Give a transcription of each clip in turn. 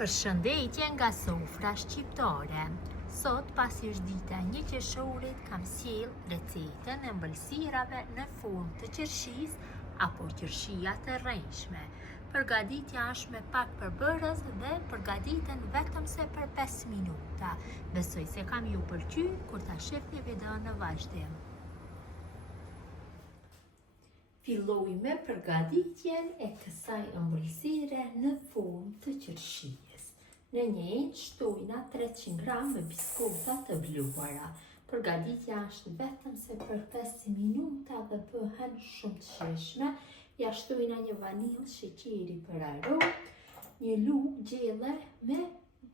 Përshëndetje nga sofra shqiptare. Sot, pasi është dita 1 qershorit, kam sjell recetën e ëmbëlsirave në formë të qershisë apo qershia të rrenjshme. Përgatitja është me pak përbërës dhe përgatiten vetëm se për 5 minuta. Besoj se kam ju pëlqyer kur ta shihni videon në vazhdim. Filloj me përgatitjen e kësaj ëmbëlsire në formë të qershis. Në një enë shtojna 300 gram me biskota të bluara. Përgatitja është vetëm se për 5 minuta dhe bëhen shumë të shijshme. Ja shtojna një vanilë sheqeri për aromë, një lugë gjelle me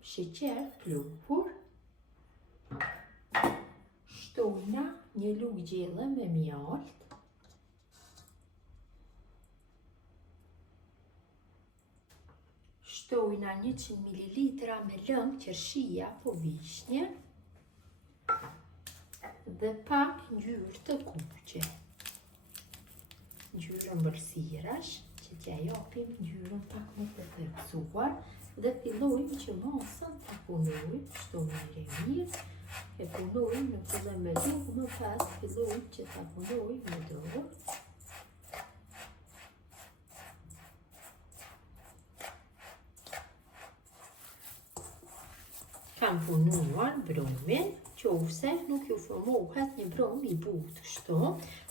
sheqer pluhur. Shtojna një lugë gjelle me mjaltë. Shtojna 100 ml me lëng qershie apo vishnje dhe pak ngjyrë të kuqe. Ngjyrë ëmbëlsirash që t'ja japim ngjyrën pak më të therrëzuar dhe fillojmë që masën ta punojmë, shtojmë mirë, e punojmë në fillim me lugë, më pas fillojmë që ta punojmë me dorë. Kam punuar brumin, qofse nuk ju formohet një brum i butë kështu,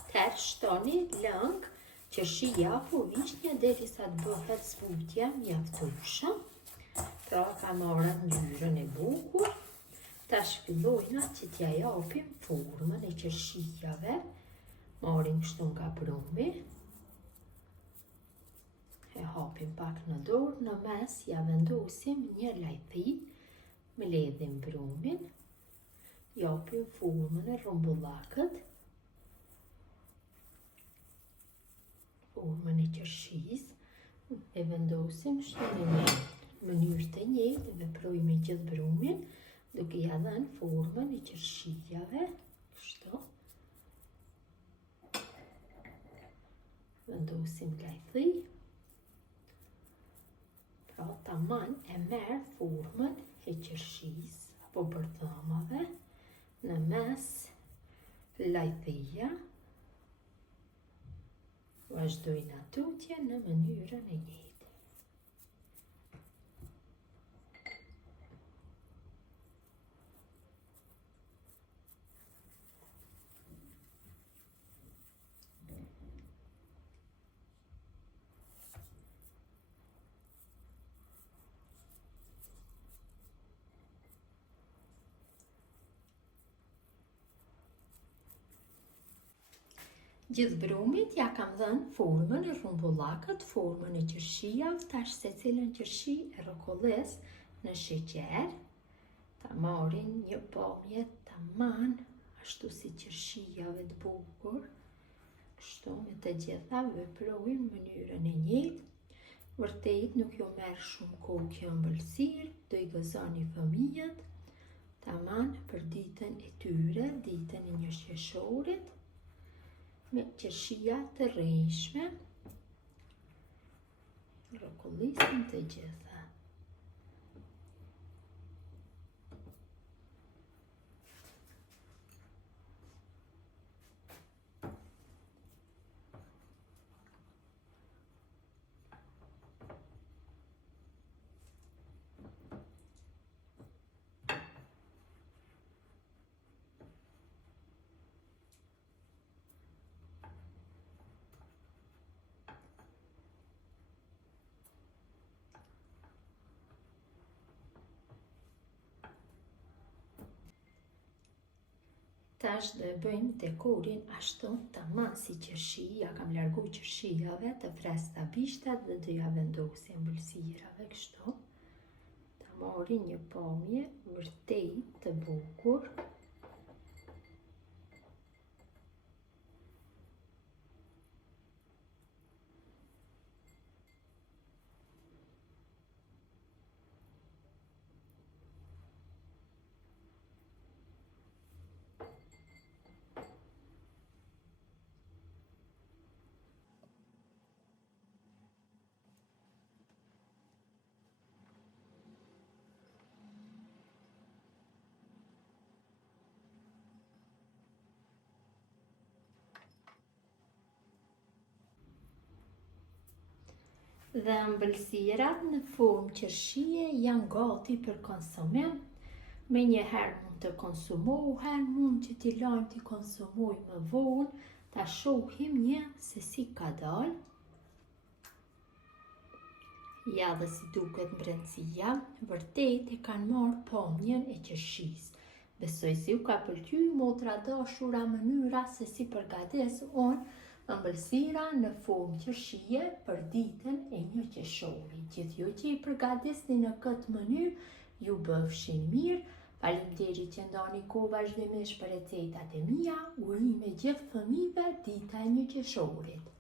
tërë shtoni lëng, qershia apo vishnje derisa të bëhet zbutja mjaftueshme. Pra kam marrë ngjyrën e bukur. Tash fillojna që t'ja japim formën e qershijave. Marrim kështu nga brumi. E hapim pak në dorë, në mes ja vendosim një lajthi. Mbledhim brumin, japim formën e rrumbullakët, formën e qershisë, e vendosim kështu në mënyrë të njëjtë, veprojmë gjithë brumin, duke ja dhënë formën e qershijave, kështu. Vendosim lajthi. Pra tamam e merr formën e qershisë apo bërthamave, në mes lajthia, vazhdojna tutje në mënyrën e njëjtë. Gjithë brumit ja kam dhënë formën e rrumbullakët, formën e qershijave, tash secilën qershi e rrokollis në sheqer. Ta marrin një pamje tamam ashtu si qershijave të bukur. Kështu me të gjitha veprojmë në mënyrën e njëjtë. Vërtet nuk ju merr shumë kohë kjo ëmbëlsirë, do i gëzoni fëmijët. Tamam për ditën e tyre, ditën e 1 qershorit. Me qershia të rrenjshme, rrokollisim të gjitha. Tash do e bëjmë dekorin ashtu tamam si qershi, ja kam largu qershijave të freskëta bishtat dhe do ja vendosim ëmbëlsirave kështu. Ta marrin një pamje vërtet të bukur. Dhe ëmbëlsirat në formë qershie janë gati për konsumim. Me njëherë mund të konsumohen, mund që t'i lajmë t'i konsumoj më vonë, ta shohim një se si ka dalë. Ja dhe si duket mbrëndësia, vërtet e kanë marrë pamjen e qershisë. Besoj si ju ka pëlqy motra dashura mënyra se si përgatis unë ëmbëlsira në formë qershie për ditën e 1 qershori. Gjithë ju që i përgatisni në këtë mënyrë, ju bëfshin mirë. Faleminderit që ndani kohë vazhdimisht për recetat e mia. Urime gjithë fëmijëve dita e 1 qershorit.